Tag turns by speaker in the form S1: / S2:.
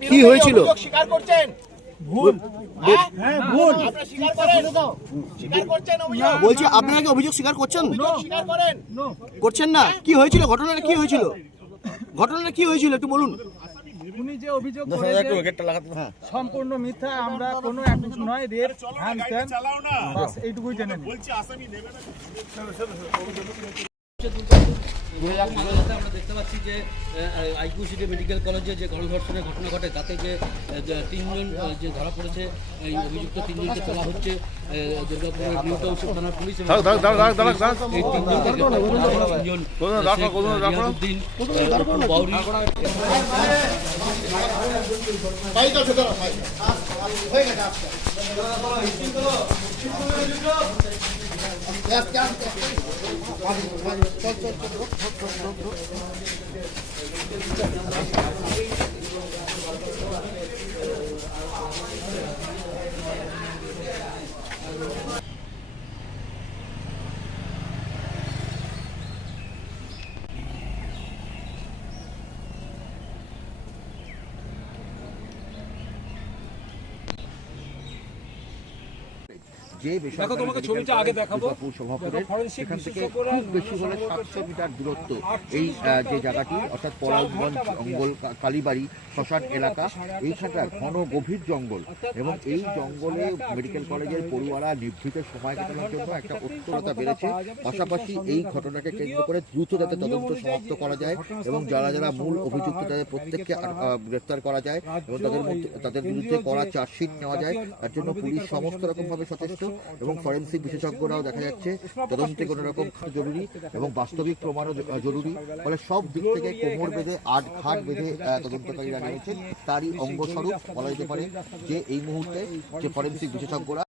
S1: কি হয়েছিল?
S2: স্বীকার করছেন। ভুল। হ্যাঁ? ভুল। আপনি স্বীকার করেন। স্বীকার করছেন অভিযোগ?
S1: বলছি আপনারা কি অভিযোগ স্বীকার করছেন?
S2: অভিযোগ স্বীকার করেন।
S1: করছেন না। কি হয়েছিল? ঘটনাটা কি হয়েছিল? ঘটনাটা কি হয়েছিল? একটু বলুন।
S3: উনি যে অভিযোগ সম্পূর্ণ মিথ্যা। আমরা কোনো নয় রেপ হ্যান ত্যান। এইটুকুই জেনে নিন।
S4: আদালতে আমরা দেখতে পাচ্ছি যে আইকিউ সিটি মেডিকেল কলেজে যে গণধর্ষণের ঘটনা ঘটে তাতে যে তিনজন যে ধরা পড়েছে এই অভিযুক্ত তিনজনকে তোলা হচ্ছে দুর্গাপুরের নিউ টাউনশিপ থানার পুলিশ এই Gel gel. Hadi hadi. Çok çok çok.
S5: যে দেখো তোমাকে ছবিটা আগে দেখাবো। খুব বেশি হলে সাতশো মিটার দূরত্ব এই যে জায়গাটি অর্থাৎ পরাগগঞ্জ জঙ্গল কালীবাড়ি শ্মশান এলাকা এইখানটা ঘন গভীর জঙ্গল। এবং এই জঙ্গলে মেডিকেল কলেজের পড়ুয়ারা নিভৃতে সময় কাটানোর জন্য একটা উত্তরতা বেড়েছে পাশাপাশি এই ঘটনাকে কেন্দ্র করে দ্রুত যাতে তদন্ত সমাপ্ত করা যায় এবং যারা যারা মূল অভিযুক্ত তাদের প্রত্যেককে গ্রেফতার করা যায় এবং তাদের তাদের বিরুদ্ধে করা চার্জশিট নেওয়া যায়। তার জন্য পুলিশ সমস্ত রকম ভাবে সচেষ্ট এবং ফরেন্সিক বিশেষজ্ঞরাও দেখা যাচ্ছে তদন্তে কোনো রকম জরুরি এবং বাস্তবিক প্রমাণও জরুরি। ফলে সব দিক থেকে কোমর বেঁধে, আট ঘাট বেঁধে তদন্তকারীরা নেমেছেন। তারই অঙ্গস্বরূপ বলা যেতে পারে যে এই মুহূর্তে যে ফরেন্সিক বিশেষজ্ঞরা